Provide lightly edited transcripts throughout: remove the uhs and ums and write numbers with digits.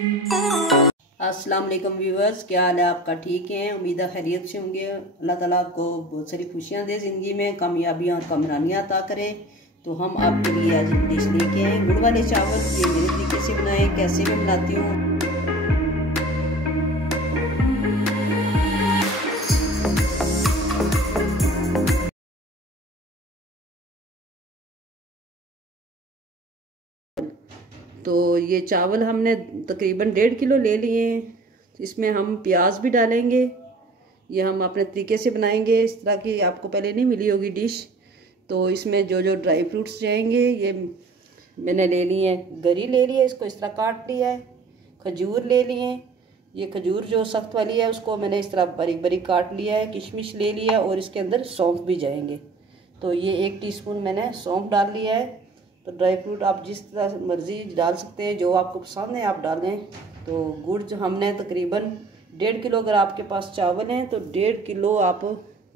अस्सलाम वालेकुम व्यूवर्स, क्या हाल है आपका? ठीक है, उम्मीद है खैरियत से होंगे। अल्लाह ताला आपको बहुत सारी खुशियां दे, ज़िंदगी में कामयाबियां और कामरानियां अता करे। तो हम आपके लिए आज डिश लेके आए गुड़ वाले चावल। ये मेरे तरीके से बनाए, कैसे मैं बनाती हूँ। तो ये चावल हमने तकरीबन 1.5 किलो ले लिए हैं। इसमें हम प्याज भी डालेंगे। ये हम अपने तरीके से बनाएंगे, इस तरह की आपको पहले नहीं मिली होगी डिश। तो इसमें जो जो ड्राई फ्रूट्स जाएंगे, ये मैंने ले लिए हैं। गरी ले लिया, इसको इस तरह काट लिया है। खजूर ले लिए, ये खजूर जो सख्त वाली है उसको मैंने इस तरह बारीक बारीक काट लिया है। किशमिश ले लिया और इसके अंदर सौंफ भी जाएंगे। तो ये 1 टीस्पून मैंने सौंफ डाल लिया है। तो ड्राई फ्रूट आप जिस तरह मर्ज़ी डाल सकते हैं, जो आपको पसंद है आप डालें। तो गुड़ जो हमने तकरीबन 1.5 किलो, अगर आपके पास चावल हैं तो 1.5 किलो आप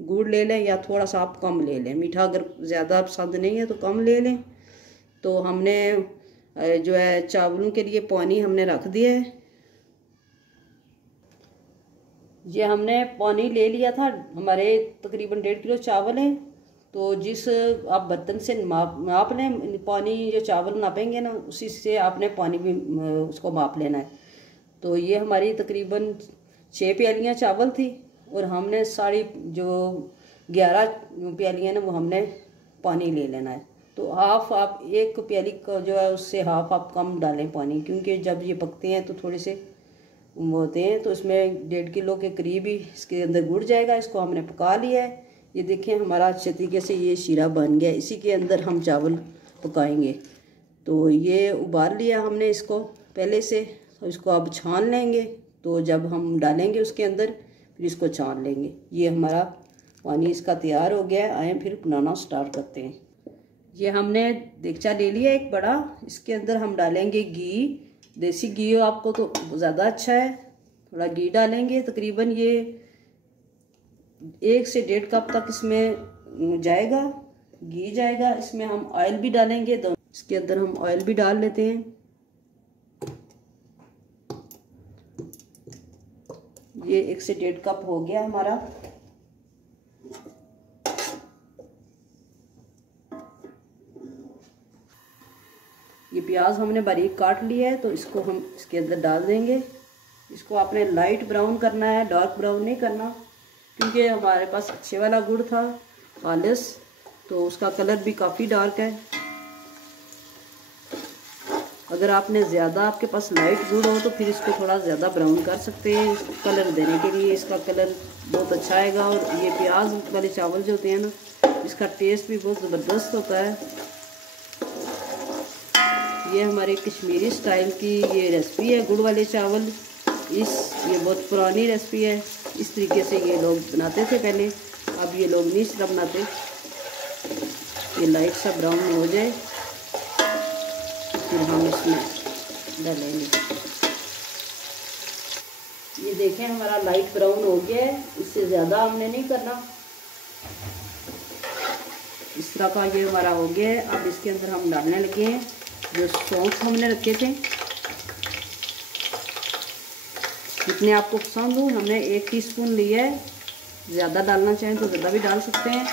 गुड़ ले लें, या थोड़ा सा आप कम ले लें। मीठा अगर ज़्यादा पसंद नहीं है तो कम ले लें। तो हमने जो है चावलों के लिए पानी हमने रख दिया है। ये हमने पानी ले लिया था, हमारे तकरीबन 1.5 किलो चावल हैं। तो जिस आप बर्तन से माप लें पानी, जो चावल नापेंगे ना उसी से आपने पानी भी उसको माप लेना है। तो ये हमारी तकरीबन 6 प्यालियाँ चावल थी, और हमने सारी जो 11 प्यालियाँ ना वो हमने पानी ले लेना है। तो हाफ आप 1 प्याली का जो है उससे हाफ आप कम डालें पानी, क्योंकि जब ये पकते हैं तो थोड़े से होते हैं। तो इसमें 1.5 किलो के करीब ही इसके अंदर गुड़ जाएगा। इसको हमने पका लिया है। ये देखें हमारा अच्छे तरीके से ये शीरा बन गया। इसी के अंदर हम चावल पकाएंगे। तो ये उबाल लिया हमने इसको पहले से, तो इसको अब छान लेंगे। तो जब हम डालेंगे उसके अंदर फिर इसको छान लेंगे। ये हमारा पानी इसका तैयार हो गया है। आए फिर बनाना स्टार्ट करते हैं। ये हमने देगचा ले लिया एक बड़ा, इसके अंदर हम डालेंगे घी। देसी घी हो आपको तो ज़्यादा अच्छा है, थोड़ा घी डालेंगे। तकरीबन ये 1 से 1.5 कप तक इसमें जाएगा, घी जाएगा। इसमें हम ऑयल भी डालेंगे, तो इसके अंदर हम ऑयल भी डाल लेते हैं। ये 1 से 1.5 कप हो गया हमारा। ये प्याज हमने बारीक काट लिया है, तो इसको हम इसके अंदर डाल देंगे। इसको आपने लाइट ब्राउन करना है, डार्क ब्राउन नहीं करना, क्योंकि हमारे पास अच्छे वाला गुड़ था खालिस, तो उसका कलर भी काफ़ी डार्क है। अगर आपने ज़्यादा, आपके पास लाइट गुड़ हो तो फिर इसको थोड़ा ज़्यादा ब्राउन कर सकते हैं। कलर देने के लिए इसका कलर बहुत अच्छा आएगा। और ये प्याज वाले चावल जो होते हैं ना, इसका टेस्ट भी बहुत ज़बरदस्त होता है। ये हमारे कश्मीरी स्टाइल की ये रेसिपी है गुड़ वाले चावल। ये बहुत पुरानी रेसिपी है। इस तरीके से ये लोग बनाते थे पहले, अब ये लोग नहीं इस तरह बनाते। ये लाइट सा ब्राउन हो जाए फिर हम इसमें डालेंगे। ये देखें हमारा लाइट ब्राउन हो गया है, इससे ज़्यादा हमने नहीं करना। इस तरह का ये हमारा हो गया है। अब इसके अंदर हम डालने लगे हैं जो सौंफ हमने रखे थे। जितने आपको पसंद हो, हमने 1 टीस्पून लिया है। ज़्यादा डालना चाहें तो ज़्यादा भी डाल सकते हैं।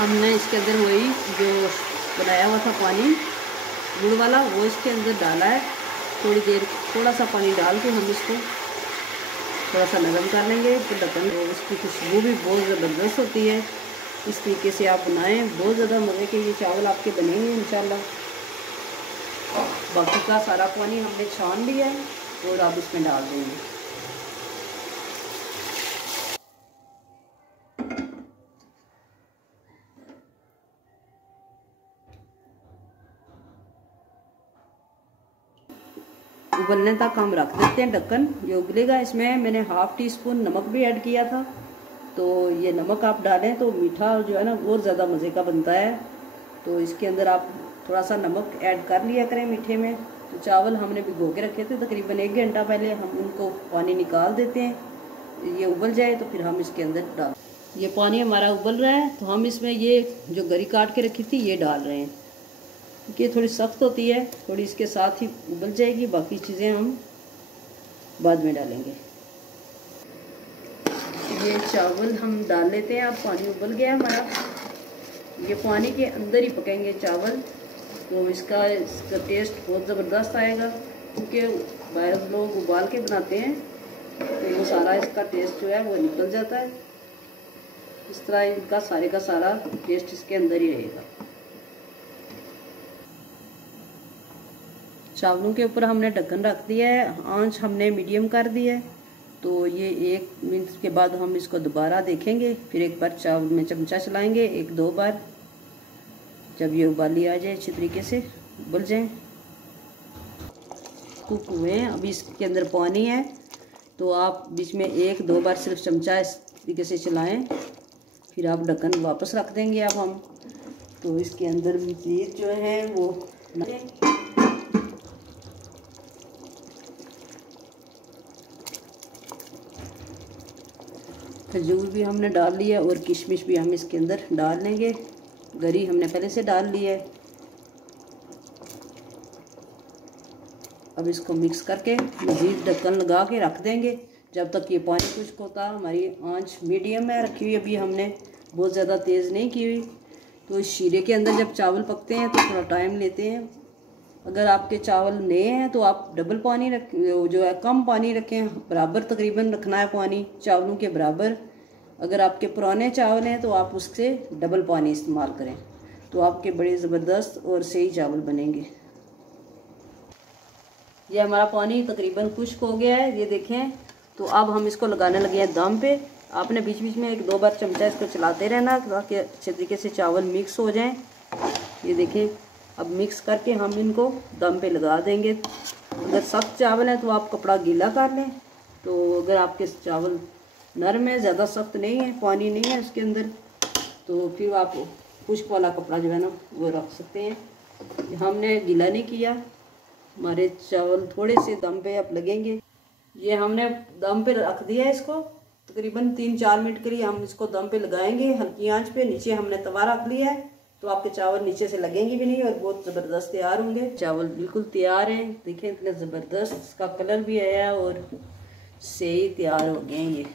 हमने इसके अंदर वही जो बनाया हुआ था पानी गुड़ वाला, वो इसके अंदर डाला है। थोड़ी देर थोड़ा सा पानी डाल के हम इसको थोड़ा सा नरम कर लेंगे। फिर ढक्कन, उसकी खुशबू भी बहुत ज़बरदस्त होती है। इस तरीके से आप बनाएं, बहुत ज़्यादा मज़े के ये चावल आपके बनेंगे इंशाल्लाह। बाकी का सारा पानी हमने छान लिया है और आप इसमें डाल देंगे। उबलने तक हम रख देते हैं ढक्कन, ये उबलेगा। इसमें मैंने 1/2 टीस्पून नमक भी ऐड किया था, तो ये नमक आप डालें तो मीठा जो है ना और ज़्यादा मज़े का बनता है। तो इसके अंदर आप थोड़ा सा नमक ऐड कर लिया करें मीठे में। तो चावल हमने भिगो के रखे थे तकरीबन 1 घंटा पहले, हम उनको पानी निकाल देते हैं। ये उबल जाए तो फिर हम इसके अंदर डाल, ये पानी हमारा उबल रहा है तो हम इसमें ये जो गरी काट के रखी थी ये डाल रहे हैं, क्योंकि ये थोड़ी सख्त होती है, थोड़ी इसके साथ ही उबल जाएगी, बाकी चीज़ें हम बाद में डालेंगे। ये चावल हम डाल लेते हैं। अब पानी उबल गया हमारा, ये पानी के अंदर ही पकेंगे चावल, तो इसका टेस्ट बहुत ज़बरदस्त आएगा, क्योंकि बाहर लोग उबाल के बनाते हैं तो वो सारा इसका टेस्ट जो है वो निकल जाता है। इस तरह इनका सारे का सारा टेस्ट इसके अंदर ही रहेगा। चावलों के ऊपर हमने ढक्कन रख दिया है, आंच हमने मीडियम कर दी है। तो ये 1 मिनट के बाद हम इसको दोबारा देखेंगे, फिर एक बार चावल में चमचा चलाएंगे 1-2 बार, जब ये उबाली आ जाए अच्छी तरीके से उबल जाए, कुक हुए हैं। अभी इसके अंदर पानी है तो आप बीच में 1-2 बार सिर्फ चमचा इस तरीके से चलाएं, फिर आप ढक्कन वापस रख देंगे। अब हम तो इसके अंदर मज़ीद जो है वो खजूर भी हमने डाल लिया और किशमिश भी हम इसके अंदर डाल लेंगे। गरी हमने पहले से डाल ली है। अब इसको मिक्स करके मज़ीद ढक्कन लगा के रख देंगे जब तक ये पानी खुश्क होता। हमारी आंच मीडियम में रखी हुई, अभी हमने बहुत ज़्यादा तेज़ नहीं की हुई। तो इस शीरे के अंदर जब चावल पकते हैं तो थोड़ा टाइम लेते हैं। अगर आपके चावल नए हैं तो आप डबल पानी रख, जो है कम पानी रखें, बराबर तकरीबन रखना है पानी चावलों के बराबर। अगर आपके पुराने चावल हैं तो आप उससे डबल पानी इस्तेमाल करें, तो आपके बड़े ज़बरदस्त और सही चावल बनेंगे। ये हमारा पानी तकरीबन खुश्क हो गया है, ये देखें। तो अब हम इसको लगाने लगे हैं दम पे। आपने बीच बीच में 1-2 बार चमचा इसको चलाते रहना ताकि अच्छे तरीके से चावल मिक्स हो जाएं। ये देखें, अब मिक्स करके हम इनको दम पे लगा देंगे। अगर सख्त चावल है तो आप कपड़ा गीला कर लें, तो अगर आपके चावल नरम है, ज़्यादा सख्त नहीं है, पानी नहीं है उसके अंदर, तो फिर आप खुश्क वाला कपड़ा जो है ना वो रख सकते हैं। हमने गीला नहीं किया, हमारे चावल थोड़े से दम पे अब लगेंगे। ये हमने दम पे रख दिया है इसको, तकरीबन 3-4 मिनट के लिए हम इसको दम पे लगाएंगे हल्की आंच पे। नीचे हमने तवा रख लिया है तो आपके चावल नीचे से लगेंगे भी नहीं और बहुत ज़बरदस्त तैयार होंगे। चावल बिल्कुल तैयार हैं, देखें इतने ज़बरदस्त इसका कलर भी आया और सही तैयार हो गए हैं। ये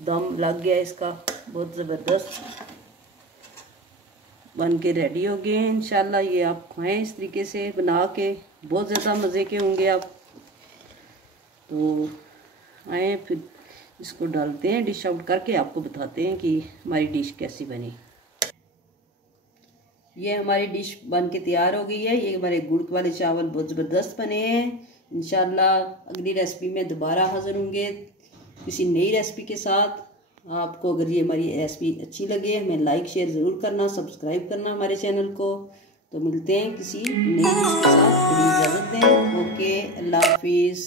दम लग गया इसका, बहुत ज़बरदस्त बन के रेडी हो गए हैं। इंशाल्लाह ये आप खाएं इस तरीके से बना के, बहुत ज़्यादा मज़े के होंगे आप। तो आए फिर इसको डालते हैं, डिश आउट करके आपको बताते हैं कि हमारी डिश कैसी बनी। ये हमारी डिश बन के तैयार हो गई है। ये हमारे गुड़ वाले चावल बहुत ज़बरदस्त बने हैं। इंशाल्लाह अगली रेसिपी में दोबारा हाज़िर होंगे किसी नई रेसिपी के साथ। आपको अगर ये हमारी रेसिपी अच्छी लगे हमें लाइक शेयर ज़रूर करना, सब्सक्राइब करना हमारे चैनल को। तो मिलते हैं किसी नई डिश के साथ, इजाज़त दें। ओके, अल्लाह हाफिज़।